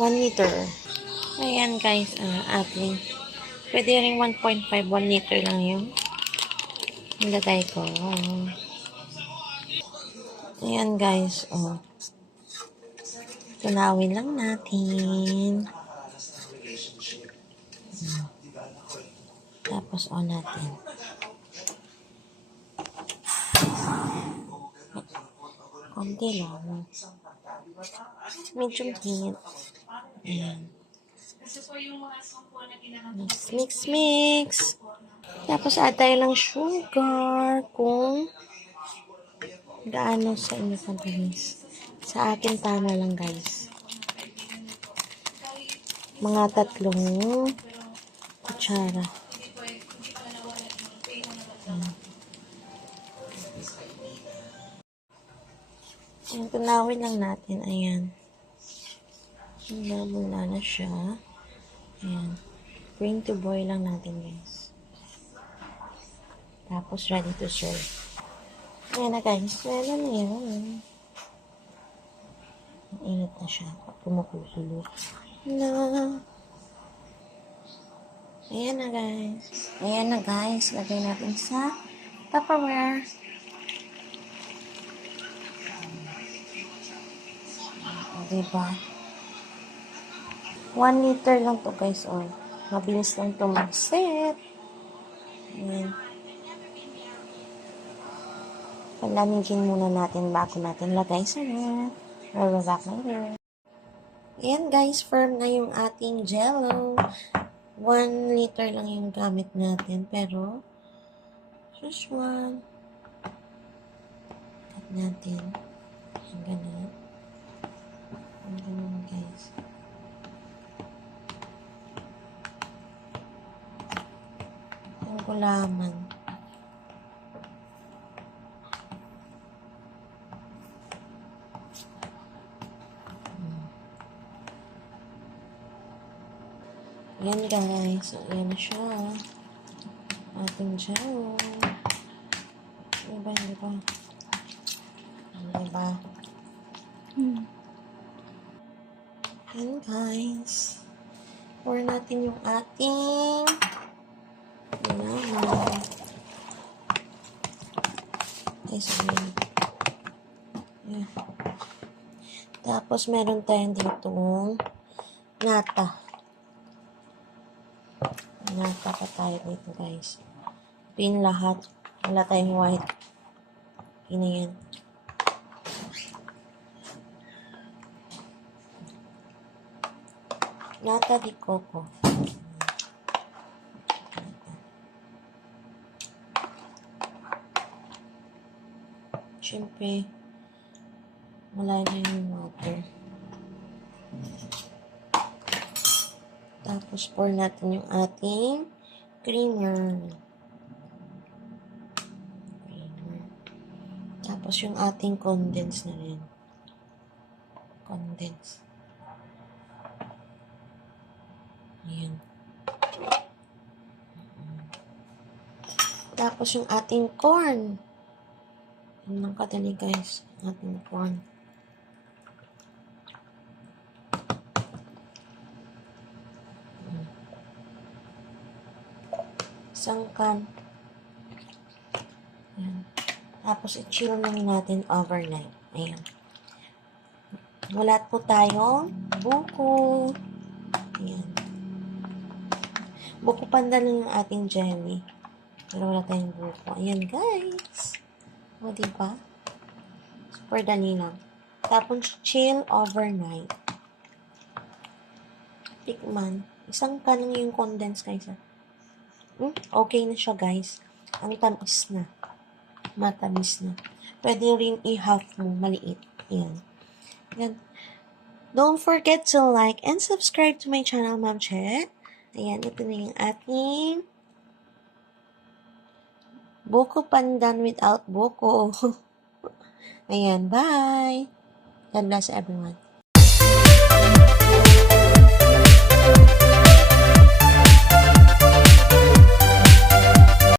1 liter. Ayan guys, uh, ating. Pwede rin 1.5, 1 liter lang yung nilagay ko. Ayan guys, oh. Tunawin lang natin. Hmm. Tapos on natin. Konti lang. Medyo hingit. Ayan. Mix, mix, mix. Tapos add tayo lang sugar kung gaano sa inyo kabilis. Sa akin tama lang guys. Mga tatlong kutsara. Ayan. Ayan, tunawin lang natin. Ayan. Mula na siya. Ayan. Bring to boil lang natin, guys. Tapos, ready to serve. Ayan na, guys. Ready na yun. Init na siya. Kumukulo. Na. Ayan na, guys. Ayan na, guys. Lagay natin sa Tupperware. O, diba? 1 liter lang to guys, oh. Mabilis lang to mag-set. Ayan. Palamigin muna natin bago natin lagay sa ref. Or back later. Ayan guys, firm na yung ating jello. 1 liter lang yung gamit natin. Pero, just one. Cut natin. Ang ganun. Ang ganun guys. Ang gulaman. Yan guys. So, yan na siya. Ating jello. Diba, diba? Diba? Hmm. Yan guys. Pour natin yung ating Ay, sorry. Yeah. Tapos, meron tayong ditong nata. Nata pa tayo dito, guys. Pin lahat. Wala tayong white. Yun yan. Nata di coco. Siyempre, wala na yung water. Tapos, pour natin yung ating creamer. Creamer. Tapos, yung ating condense na rin. Condense. Ayan. Tapos, yung ating corn. Lang kadali, guys. Ating corn. Isang can. Ayan. Tapos, i-chill lang natin overnight. Ayan. Wala po tayong buko. Ayan. Buko panda lang yung ating jelly. Pero wala tayong buko. Ayan, guys. O, diba? Super dali lang. Tapos, chill overnight. Tikman. Isang lang yung condense, guys. ah. Hmm? Okay na siya, guys. Ang tamis na. Matamis na. Pwede rin i-half mo, maliit. Ayan. Ayan. Don't forget to like and subscribe to my channel, Ma'am Chet. Ayan, ito na yung ating buko pandan without buko. Ayan, bye! God bless everyone.